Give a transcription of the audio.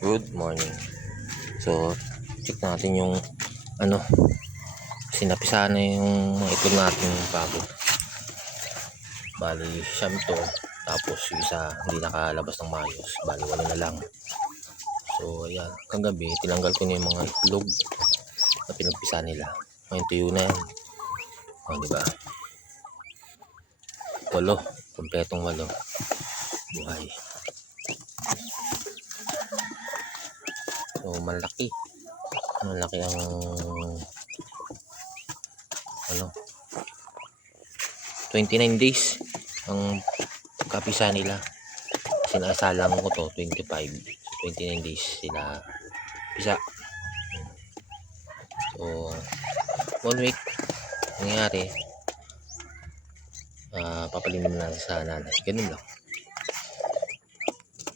Good morning. So, check natin yung sinapisahan na yung mga itlog natin yung bago. Bali, siyam to. Tapos yung isa hindi nakalabas ng maayos. Bali, 8 na lang. So, ayan. Kagabi, tinanggal ko na yung mga itlog na pinagpisa nila. Ngayon, tuyo na yan. O, diba? 8. Kompletong 8. Buhay. So, malaki. Malaki ang 29 days ang pagkapisa nila. Sinasalang ko to 25. So 29 days sila pisa. So 1 week nangyari, papalimin na sa nanay. Ganun lang.